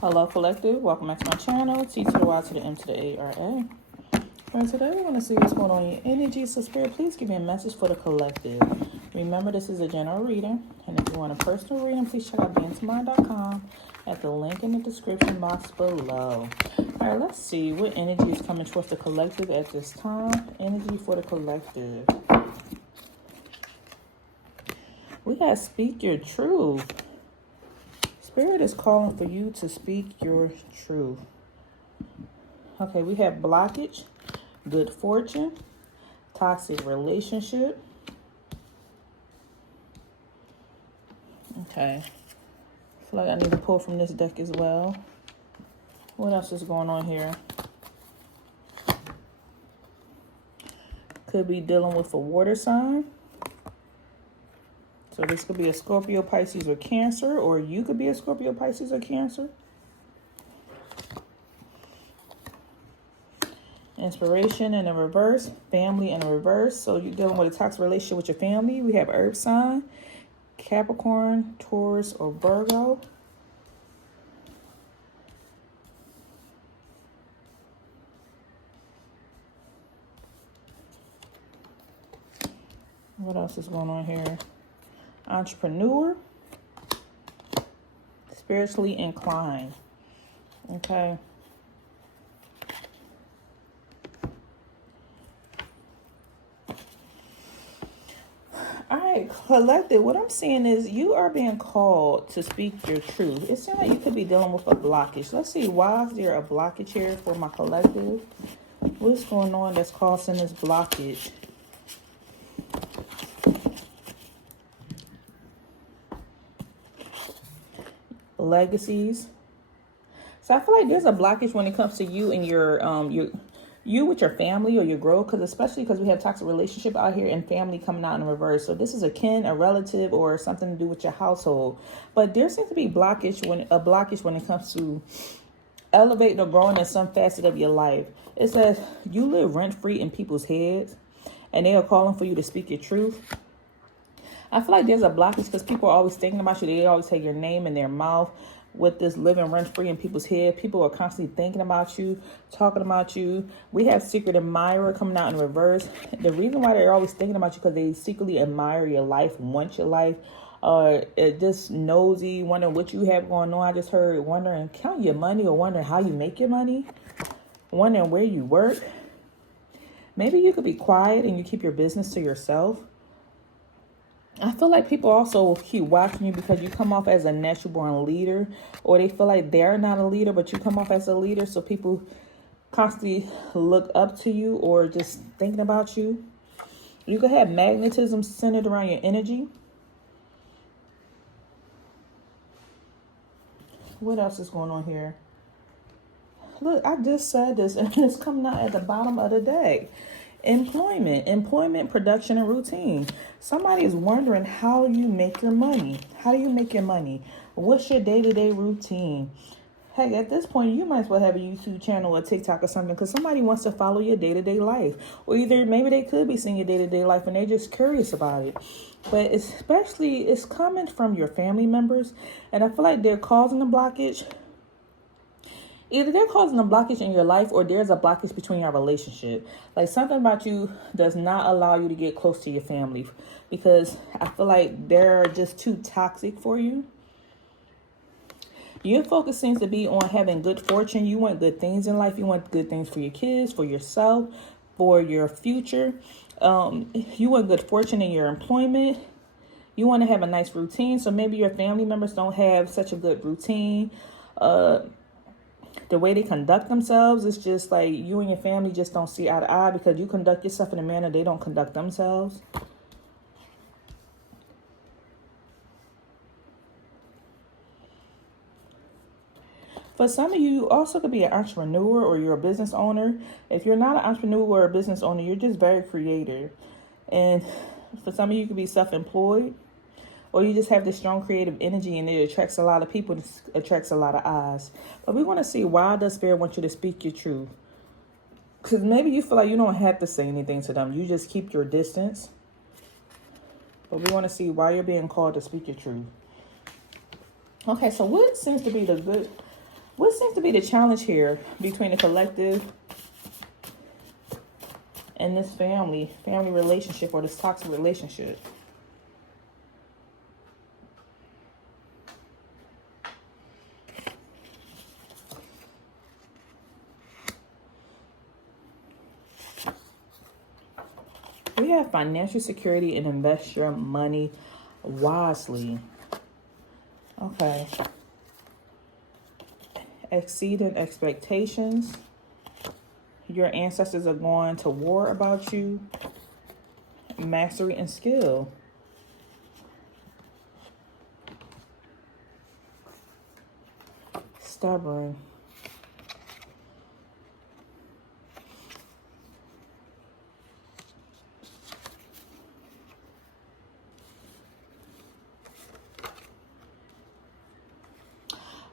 Hello, Collective. Welcome back to my channel. T to the Y to the M to the A-R-A. And today we're going to see what's going on in your energy. So, Spirit, please give me a message for the collective. Remember, this is a general reading. And if you want a personal reading, please check out BeingTymara.com at the link in the description box below. All right, let's see what energy is coming towards the collective at this time. Energy for the collective. We got speak your truth. Spirit is calling for you to speak your truth. Okay, we have blockage, good fortune, toxic relationship. Okay. I feel like I need to pull from this deck as well. What else is going on here? Could be dealing with a water sign. So this could be a Scorpio, Pisces, or Cancer, or you could be a Scorpio, Pisces, or Cancer. Inspiration in the reverse, family in the reverse. So you're dealing with a toxic relationship with your family. We have Earth sign, Capricorn, Taurus, or Virgo. What else is going on here? Entrepreneur, spiritually inclined. Okay. All right, collective. What I'm seeing is you are being called to speak your truth. It seems like you could be dealing with a blockage. Let's see, why is there a blockage here for my collective? What's going on that's causing this blockage? Legacies. So I feel like there's a blockage when it comes to you and you with your family or your growth, because especially because we have toxic relationship out here and family coming out in reverse. So this is a kin, a relative, or something to do with your household. But there seems to be a blockage when it comes to elevating or growing in some facet of your life. It says you live rent-free in people's heads and they are calling for you to speak your truth. I feel like there's a blockage because people are always thinking about you. They always have your name in their mouth. With this living rent-free in people's head, people are constantly thinking about you, talking about you. We have secret admirer coming out in reverse. The reason why they're always thinking about you because they secretly admire your life, want your life, just nosy, wondering what you have going on. I just heard wondering, count your money, or wondering how you make your money, wondering where you work. Maybe you could be quiet and you keep your business to yourself. I feel like people also keep watching you because you come off as a natural born leader, or they feel like they're not a leader, but you come off as a leader. So people constantly look up to you or just thinking about you. You could have magnetism centered around your energy. What else is going on here? Look, I just said this and it's coming out at the bottom of the deck. Employment, production, and routine. Somebody is wondering how you make your money. How do you make your money? What's your day-to-day routine? Heck, at this point, you might as well have a YouTube channel or TikTok or something because somebody wants to follow your day-to-day life. Or either maybe they could be seeing your day-to-day life and they're just curious about it. But especially, it's coming from your family members. And I feel like they're causing a blockage. Either they're causing a blockage in your life or there's a blockage between your relationship. Like something about you does not allow you to get close to your family because I feel like they're just too toxic for you. Your focus seems to be on having good fortune. You want good things in life. You want good things for your kids, for yourself, for your future. You want good fortune in your employment. You want to have a nice routine. So maybe your family members don't have such a good routine. The way they conduct themselves is just like you and your family just don't see eye to eye because you conduct yourself in a manner they don't conduct themselves. For some of you, you also could be an entrepreneur or you're a business owner. If you're not an entrepreneur or a business owner, you're just very creative. And for some of you, you could be self-employed. Or you just have this strong creative energy and it attracts a lot of people, it attracts a lot of eyes. But we want to see, why does Spirit want you to speak your truth? Because maybe you feel like you don't have to say anything to them. You just keep your distance. But we want to see why you're being called to speak your truth. Okay, so what seems to be the good What seems to be the challenge here between the collective and this family relationship, or this toxic relationship? We have financial security and invest your money wisely. Okay. Exceeding expectations. Your ancestors are going to war about you. Mastery and skill. Stubborn.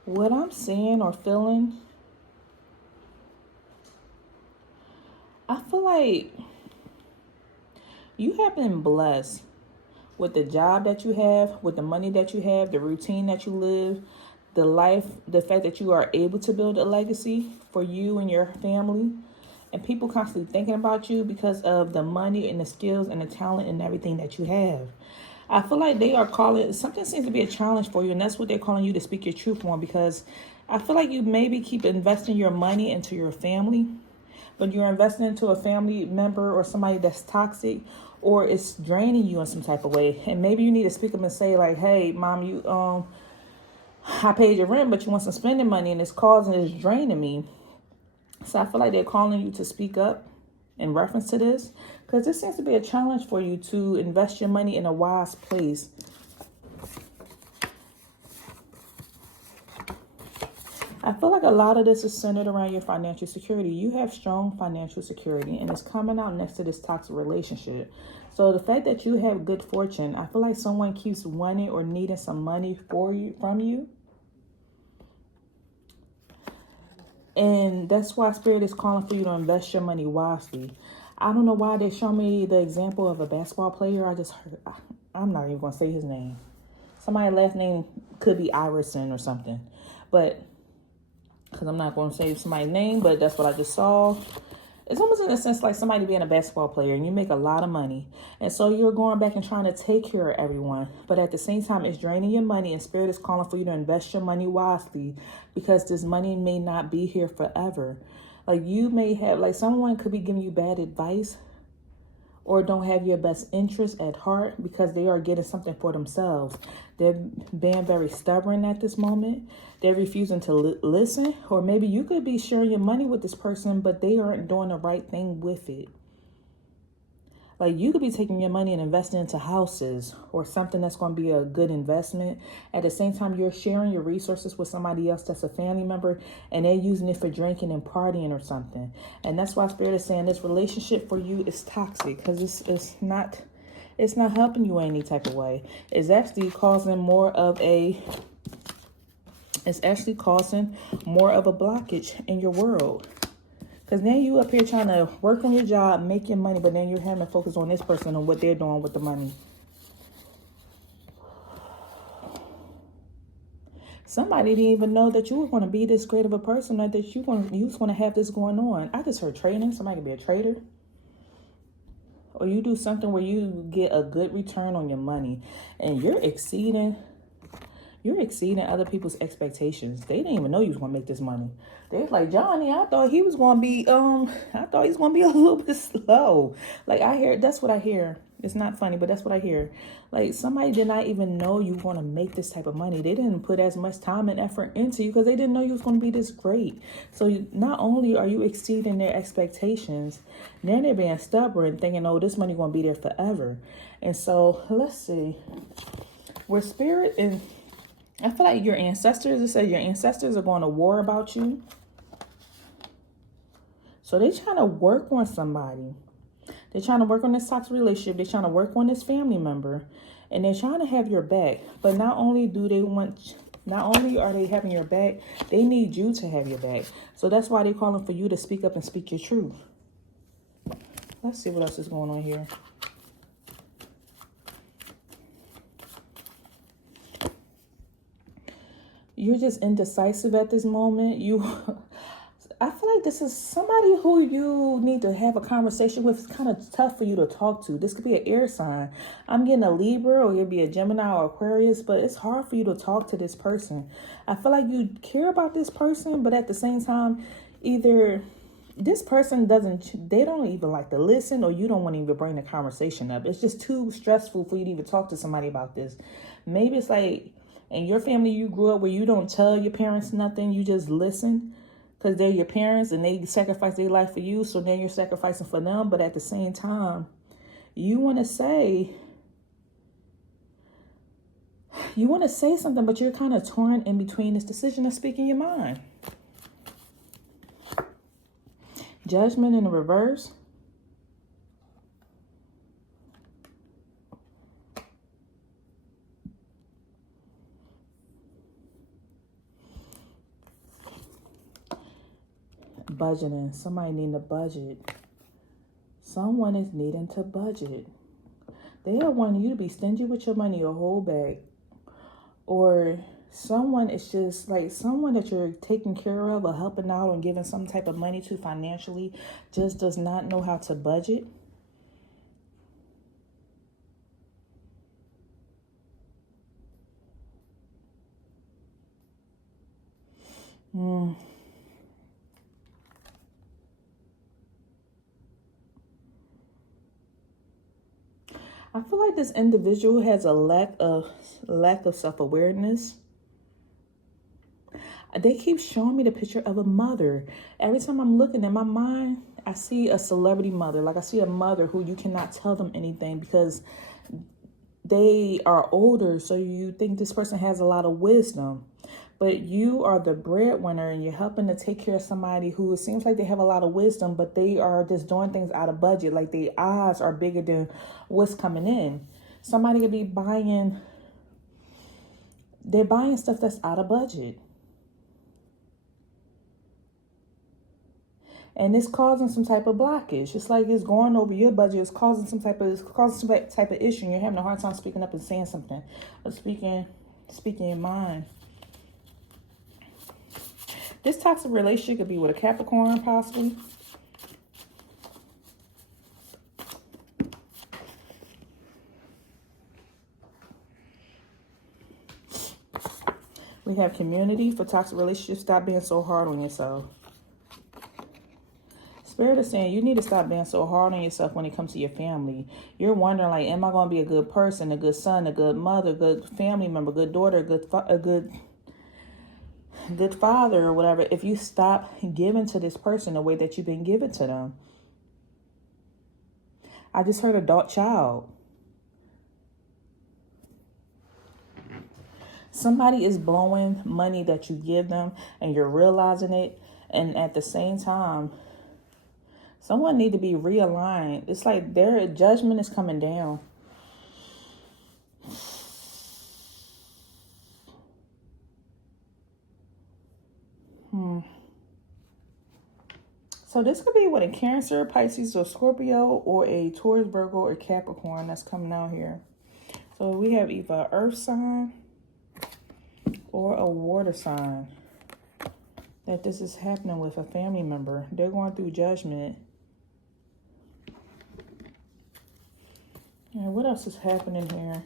What I'm seeing or feeling, I feel like you have been blessed with the job that you have, with the money that you have, the routine that you live, the life, the fact that you are able to build a legacy for you and your family. And people constantly thinking about you because of the money and the skills and the talent and everything that you have. I feel like they are calling, something seems to be a challenge for you, and that's what they're calling you to speak your truth on, because I feel like you maybe keep investing your money into your family, but you're investing into a family member or somebody that's toxic, or it's draining you in some type of way. And maybe you need to speak up and say like, hey, mom, I paid your rent, but you want some spending money and it's draining me. So I feel like they're calling you to speak up in reference to this, because this seems to be a challenge for you to invest your money in a wise place. I feel like a lot of this is centered around your financial security. You have strong financial security, and it's coming out next to this toxic relationship. So the fact that you have good fortune, I feel like someone keeps wanting or needing some money from you. And that's why Spirit is calling for you to invest your money wisely. I don't know why they show me the example of a basketball player. I'm not even going to say his name. Somebody's last name could be Iverson or something. But, because I'm not going to say somebody's name, but that's what I just saw. It's almost in a sense like somebody being a basketball player and you make a lot of money. And so you're going back and trying to take care of everyone. But at the same time, it's draining your money, and Spirit is calling for you to invest your money wisely, because this money may not be here forever. Like you may have, like someone could be giving you bad advice or don't have your best interest at heart because they are getting something for themselves. They're being very stubborn at this moment. They're refusing to listen. Or maybe you could be sharing your money with this person, but they aren't doing the right thing with it. Like you could be taking your money and investing into houses or something that's going to be a good investment. At the same time, you're sharing your resources with somebody else that's a family member, and they're using it for drinking and partying or something. And that's why Spirit is saying this relationship for you is toxic, because it's not helping you in any type of way. It's actually causing more of a blockage in your world. Because then you up here trying to work on your job, make your money, but then you're having to focus on this person and what they're doing with the money. Somebody didn't even know that you were going to be this great of a person, like that you was going to have this going on. I just heard trading. Somebody could be a trader. Or you do something where you get a good return on your money, and you're exceeding other people's expectations. They didn't even know you was gonna make this money. They was like, Johnny, I thought he was gonna be a little bit slow. Like that's what I hear. It's not funny, but that's what I hear. Like somebody did not even know you were gonna make this type of money. They didn't put as much time and effort into you because they didn't know you was gonna be this great. So not only are you exceeding their expectations, then they're being stubborn, thinking, oh, this money gonna be there forever. And so let's see. Where Spirit and I feel like it says your ancestors are going to war about you. So they're trying to work on somebody. They're trying to work on this toxic relationship. They're trying to work on this family member. And they're trying to have your back. But not only are they having your back, they need you to have your back. So that's why they're calling for you to speak up and speak your truth. Let's see what else is going on here. you're just indecisive at this moment. I feel like this is somebody who you need to have a conversation with. It's kind of tough for you to talk to. This could be an air sign. I'm getting a Libra, or you'd be a Gemini or Aquarius, but it's hard for you to talk to this person. I feel like you care about this person, but at the same time, either this person they don't even like to listen, or you don't want to even bring the conversation up. It's just too stressful for you to even talk to somebody about this. Maybe it's like in your family you grew up where you don't tell your parents nothing, you just listen. Because they're your parents and they sacrifice their life for you. So then you're sacrificing for them. But at the same time, you want to say something, but you're kind of torn in between this decision of speaking your mind. Judgment in the reverse. Budgeting. Somebody needing a budget. Someone is needing to budget. They are wanting you to be stingy with your money or hold back. Or someone is just like someone that you're taking care of or helping out and giving some type of money to financially just does not know how to budget. I feel like this individual has a lack of self-awareness. They keep showing me the picture of a mother. Every time I'm looking in my mind, I see a celebrity mother. Like I see a mother who you cannot tell them anything because they are older. So you think this person has a lot of wisdom. But you are the breadwinner and you're helping to take care of somebody who it seems like they have a lot of wisdom, but they are just doing things out of budget. Like their odds are bigger than what's coming in. Somebody could be they're buying stuff that's out of budget. And it's causing some type of blockage. It's like it's going over your budget. It's causing some type of issue. And you're having a hard time speaking up and saying something. Or speaking your mind. This toxic relationship could be with a Capricorn, possibly. We have community for toxic relationships. Stop being so hard on yourself. Spirit is saying you need to stop being so hard on yourself when it comes to your family. You're wondering, like, am I going to be a good person, a good son, a good mother, good family member, good daughter, a good father or whatever, if you stop giving to this person the way that you've been giving to them. I just heard adult child. Somebody is blowing money that you give them and you're realizing it. And at the same time, someone need to be realigned. It's like their judgment is coming down. So this could be what a Cancer, Pisces, or Scorpio, or a Taurus, Virgo, or Capricorn that's coming out here. So we have either an earth sign or a water sign that this is happening with a family member. They're going through judgment. And what else is happening here?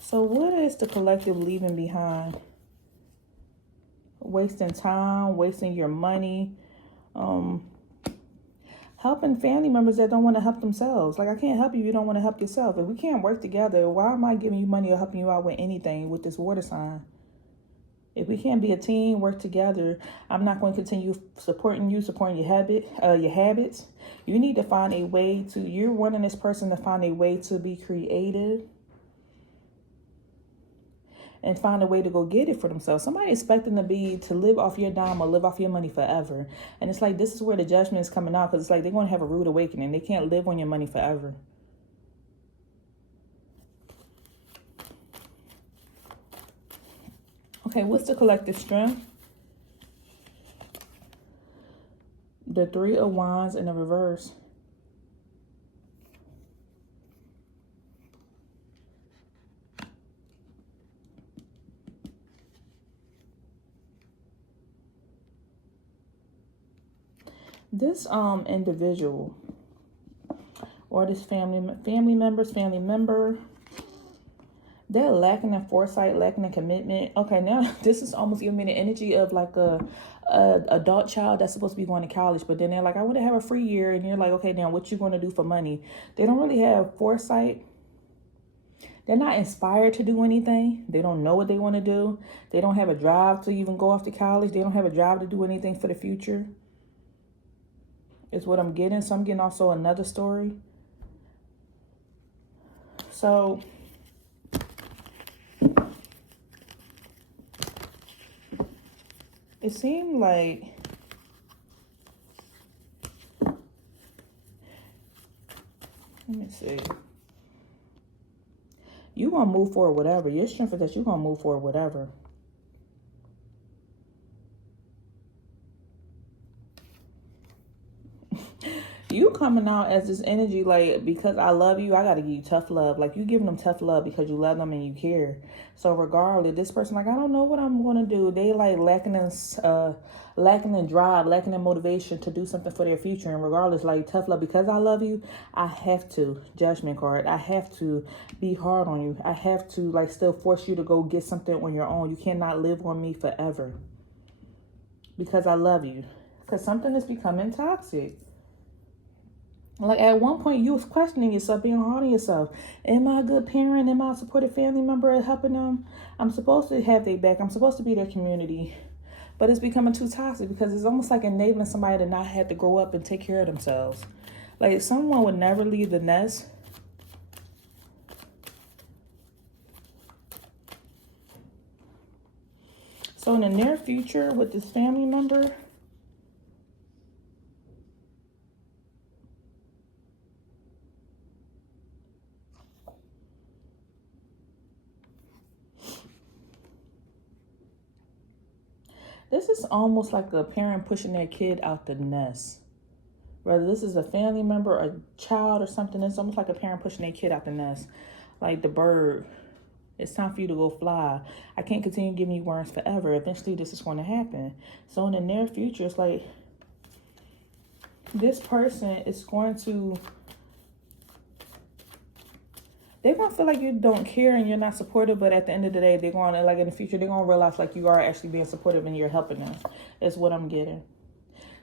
So what is the collective leaving behind? Wasting time, wasting your money, helping family members that don't want to help themselves. Like, I can't help you if you don't want to help yourself. If we can't work together, why am I giving you money or helping you out with anything with this water sign? If we can't be a team, work together, I'm not going to continue supporting your habits. You need to find a way to, you're wanting this person to find a way to be creative and find a way to go get it for themselves. Somebody expecting to live off your dime or live off your money forever. And it's like, this is where the judgment is coming out, because it's like they're going to have a rude awakening. They can't live on your money forever. Okay, what's the collective strength? The Three of Wands in the reverse. This individual or this family member, they're lacking in foresight, lacking in commitment. Okay, now this is almost giving me the energy of like a adult child that's supposed to be going to college, but then they're like, I want to have a free year, and you're like, okay, now what you going to do for money? They don't really have foresight. They're not inspired to do anything. They don't know what they want to do. They don't have a drive to even go off to college. They don't have a drive to do anything for the future. Is what I'm getting. So I'm getting also another story. So it seemed like let me see. You gonna move forward whatever. Your strength is that you gonna move forward whatever. You coming out as this energy like, because I love you, I gotta give you tough love. Like, you giving them tough love because you love them and you care. So regardless, this person like, I don't know what I'm gonna do. They like lacking in drive, lacking in motivation to do something for their future. And regardless, like, tough love, because I love you, I have to, judgment card, I have to be hard on you. I have to like still force you to go get something on your own. You cannot live on me forever because I love you. Because something is becoming toxic. Like, at one point, you was questioning yourself, being hard on yourself. Am I a good parent? Am I a supportive family member helping them? I'm supposed to have their back. I'm supposed to be their community. But it's becoming too toxic because it's almost like enabling somebody to not have to grow up and take care of themselves. Like, someone would never leave the nest. So in the near future with this family member, this is almost like a parent pushing their kid out the nest. Whether this is a family member, a child, or something, it's almost like a parent pushing their kid out the nest. Like the bird, it's time for you to go fly. I can't continue giving you worms forever. Eventually, this is going to happen. So in the near future, it's like this person is going to... they're going to feel like you don't care and you're not supportive, but at the end of the day, they're going to, like, in the future, they're going to realize, like, you are actually being supportive and you're helping them. That's what I'm getting.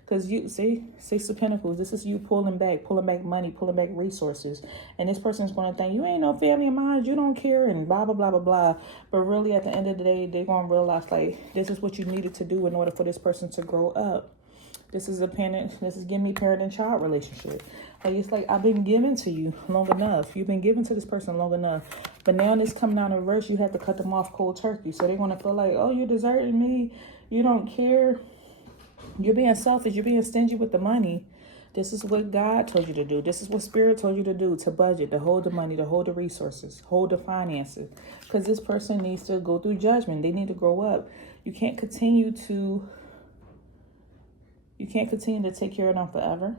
Because you see, Six of Pentacles, this is you pulling back money, pulling back resources. And this person's going to think, you ain't no family of mine, you don't care, and blah, blah, blah, blah, blah. But really, at the end of the day, they're going to realize, like, this is what you needed to do in order for this person to grow up. This is giving me parent and child relationship. Like, it's like, I've been given to you long enough. You've been given to this person long enough. But now this coming out in reverse, you have to cut them off cold turkey. So they're going to feel like, oh, you're deserting me. You don't care. You're being selfish. You're being stingy with the money. This is what God told you to do. This is what Spirit told you to do, to budget, to hold the money, to hold the resources, hold the finances. Because this person needs to go through judgment. They need to grow up. You can't continue to take care of them forever.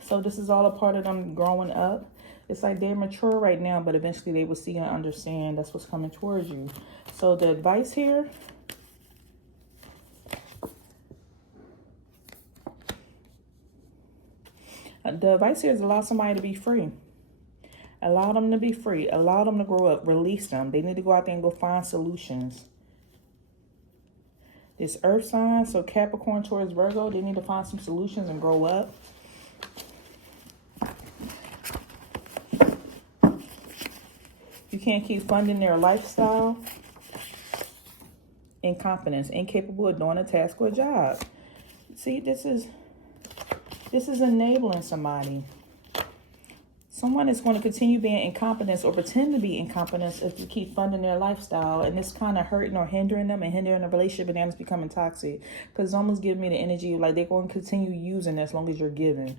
So this is all a part of them growing up. It's like they're mature right now, but eventually they will see and understand that's what's coming towards you. So the advice here, is allow somebody to be free. Allow them to be free. Allow them to grow up. Release them. They need to go out there and go find solutions. This earth sign, so Capricorn, Taurus, Virgo, they need to find some solutions and grow up. You can't keep funding their lifestyle. Incompetence, incapable of doing a task or a job. See, this is enabling somebody. Someone is going to continue being incompetence or pretend to be incompetence if you keep funding their lifestyle, and it's kind of hurting or hindering them and hindering the relationship, and then it's becoming toxic. Because it's almost giving me the energy of like they're going to continue using as long as you're giving.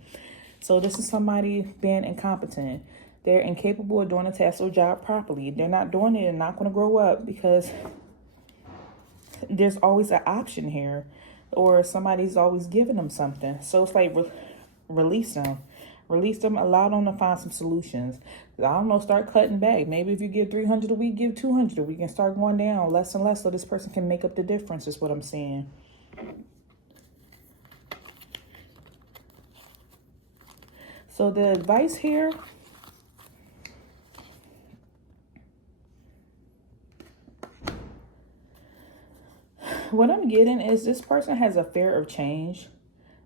So this is somebody being incompetent. They're incapable of doing a task or job properly. They're not doing it. They're not going to grow up because there's always an option here, or somebody's always giving them something. So it's like release them. Release them, allow them to find some solutions. I don't know, start cutting back. Maybe if you give 300 a week, give 200 a week and start going down less and less so this person can make up the difference is what I'm saying. So the advice here, what I'm getting is this person has a fear of change.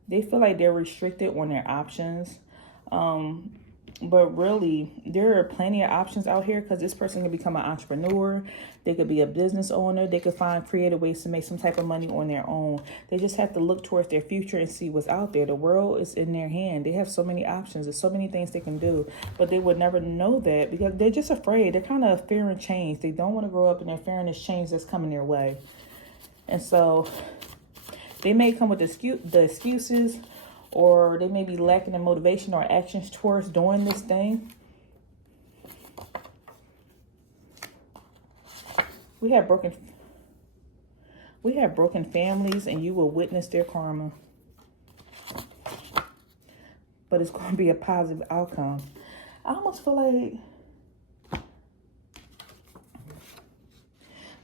They feel like they're restricted on their options. But really, there are plenty of options out here because this person can become an entrepreneur. They could be a business owner. They could find creative ways to make some type of money on their own. They just have to look towards their future and see what's out there. The world is in their hand. They have so many options. There's so many things they can do, but they would never know that because they're just afraid. They're kind of fearing change. They don't want to grow up and they're fearing this change that's coming their way. And so they may come with the excuses, or they may be lacking in motivation or actions towards doing this thing. We have broken families, and you will witness their karma. But it's going to be a positive outcome. I almost feel like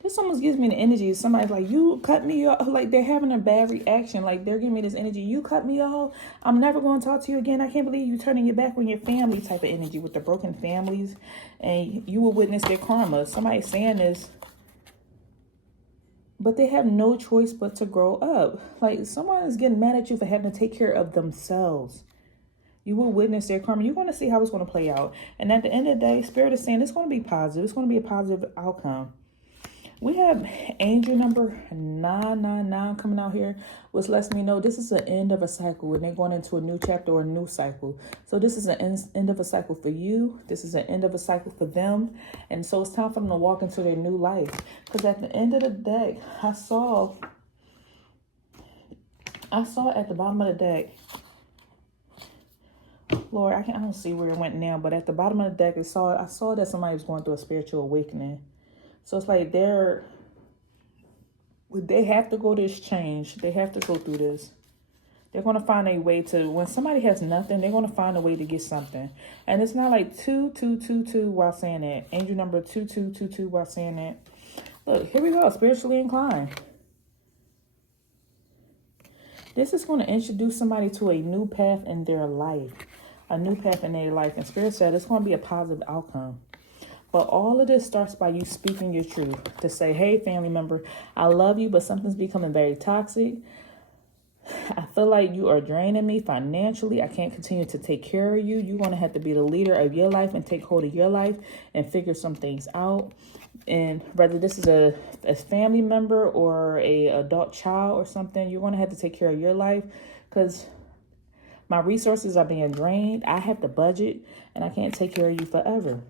this almost gives me the energy of somebody's like, you cut me off. Like they're having a bad reaction. Like they're giving me this energy. You cut me off. I'm never going to talk to you again. I can't believe you turning your back on your family type of energy with the broken families. And you will witness their karma. Somebody's saying this, but they have no choice but to grow up. Like someone is getting mad at you for having to take care of themselves. You will witness their karma. You're going to see how it's going to play out. And at the end of the day, Spirit is saying it's going to be positive. It's going to be a positive outcome. We have angel number 999 coming out here, which lets me know this is the end of a cycle and they're going into a new chapter or a new cycle. So this is an end of a cycle for you. This is an end of a cycle for them. And so it's time for them to walk into their new life. Because at the end of the deck, I saw at the bottom of the deck, Lord, I don't see where it went now, but at the bottom of the deck, I saw that somebody was going through a spiritual awakening. So it's like they have to go this change. They have to go through this. They're going to find a way to, when somebody has nothing, they're going to find a way to get something. And it's not like 2222 while saying that. Angel number 2222 while saying that. Look, here we go. Spiritually inclined. This is going to introduce somebody to a new path in their life. A new path in their life. And Spirit said it's going to be a positive outcome. But all of this starts by you speaking your truth. To say, hey, family member, I love you, but something's becoming very toxic. I feel like you are draining me financially. I can't continue to take care of you. You're going to have to be the leader of your life and take hold of your life and figure some things out. And whether this is a family member or a adult child or something, you're going to have to take care of your life because my resources are being drained. I have to budget and I can't take care of you forever.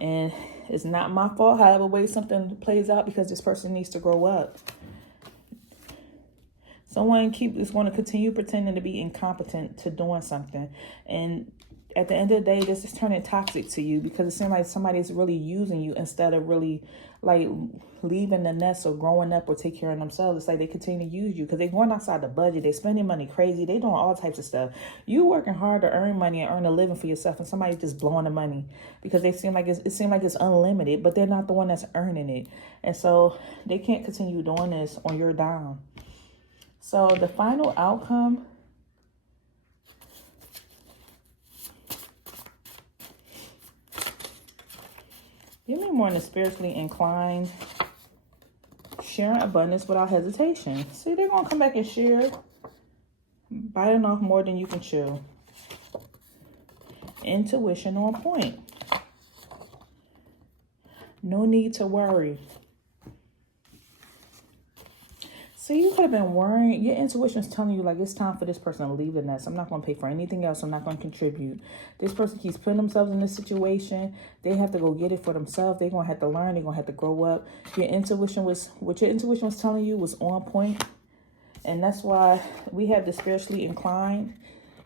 And it's not my fault, however way something plays out, because this person needs to grow up. Someone is going to continue pretending to be incompetent to doing something. And at the end of the day, this is turning toxic to you because it seems like somebody's really using you instead of really like leaving the nest or growing up or take care of themselves. It's like they continue to use you because they're going outside the budget. They're spending money crazy. They're doing all types of stuff. You working hard to earn money and earn a living for yourself, and somebody's just blowing the money because it seems like it's unlimited, but they're not the one that's earning it. And so they can't continue doing this on your dime. So the final outcome, give me more than the spiritually inclined, sharing abundance without hesitation. See, they're going to come back and share, biting off more than you can chew. Intuition on point. No need to worry. So you could have been worrying. Your intuition is telling you, like, it's time for this person to leave the nest. I'm not going to pay for anything else. I'm not going to contribute. This person keeps putting themselves in this situation. They have to go get it for themselves. They're going to have to learn. They're going to have to grow up. What your intuition was telling you was on point. And that's why we have the spiritually inclined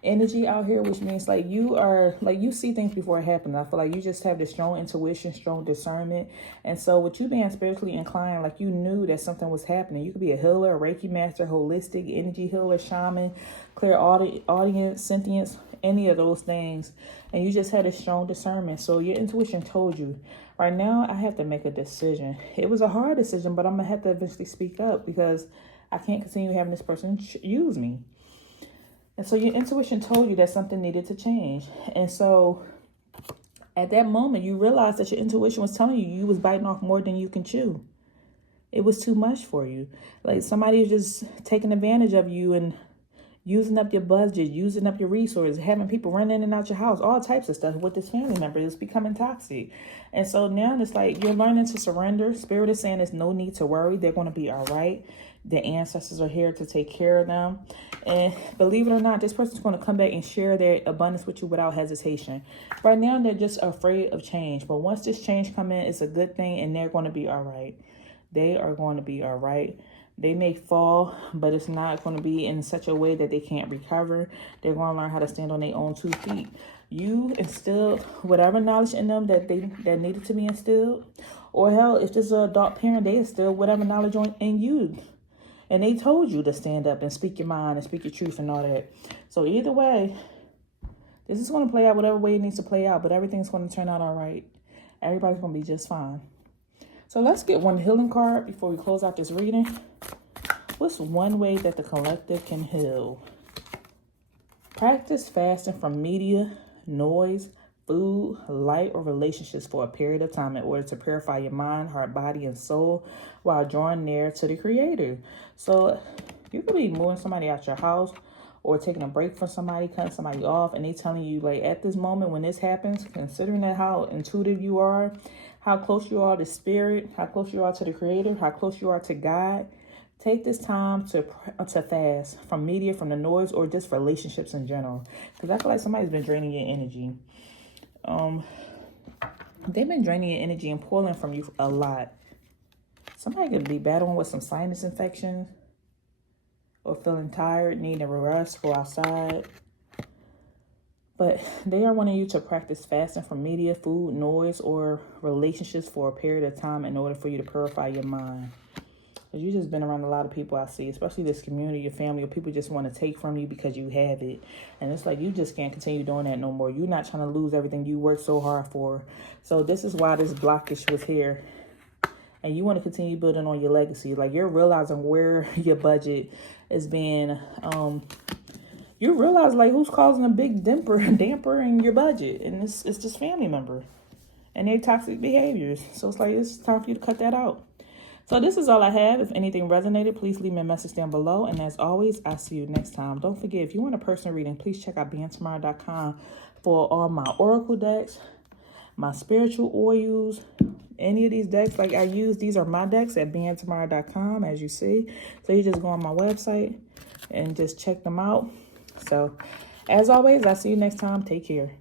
energy out here, which means like you see things before it happens. I feel like you just have this strong intuition, strong discernment. And so with you being spiritually inclined, like you knew that something was happening. You could be a healer, a Reiki master, holistic energy healer, shaman, clear audience, sentience, any of those things. And you just had a strong discernment. So your intuition told you, right now I have to make a decision. It was a hard decision, but I'm going to have to eventually speak up because I can't continue having this person use me. And so your intuition told you that something needed to change. And so at that moment, you realized that your intuition was telling you you was biting off more than you can chew. It was too much for you. Like somebody was just taking advantage of you and using up your budget, using up your resources, having people run in and out your house, all types of stuff with this family member. It's becoming toxic. And so now it's like you're learning to surrender. Spirit is saying there's no need to worry. They're going to be all right. The ancestors are here to take care of them. And believe it or not, this person's going to come back and share their abundance with you without hesitation. Right now, they're just afraid of change. But once this change come in, it's a good thing and they're going to be all right. They are going to be all right. They may fall, but it's not going to be in such a way that they can't recover. They're going to learn how to stand on their own 2 feet. You instill whatever knowledge in them that needed to be instilled. Or hell, if this is an adult parent, they instill whatever knowledge in you. And they told you to stand up and speak your mind and speak your truth and all that. So either way, this is going to play out whatever way it needs to play out. But everything's going to turn out all right. Everybody's going to be just fine. So let's get one healing card before we close out this reading. What's one way that the collective can heal? Practice fasting from media, noise, food, light, or relationships for a period of time in order to purify your mind, heart, body, and soul while drawing near to the Creator. So you could be moving somebody out your house or taking a break from somebody, cutting somebody off, and they telling you, like, at this moment when this happens, considering that how intuitive you are, how close you are to spirit, how close you are to the Creator, how close you are to God, take this time to fast from media, from the noise, or just relationships in general. Because I feel like somebody's been draining your energy. They've been draining your energy and pulling from you a lot. Somebody could be battling with some sinus infections or feeling tired, needing a rest, go outside. But they are wanting you to practice fasting from media, food, noise, or relationships for a period of time in order for you to purify your mind. Because you've just been around a lot of people I see, especially this community, your family, or people just want to take from you because you have it. And it's like you just can't continue doing that no more. You're not trying to lose everything you worked so hard for. So this is why this blockage was here. And you want to continue building on your legacy. Like you're realizing where your budget is being... you realize like who's causing a big damper in your budget. And it's this family member. And their toxic behaviors. So it's like it's time for you to cut that out. So this is all I have. If anything resonated, please leave me a message down below. And as always, I'll see you next time. Don't forget, if you want a personal reading, please check out BeingTymara.com for all my oracle decks, my spiritual oils, any of these decks like I use. These are my decks at BeingTymara.com, as you see. So you just go on my website and just check them out. So as always, I'll see you next time. Take care.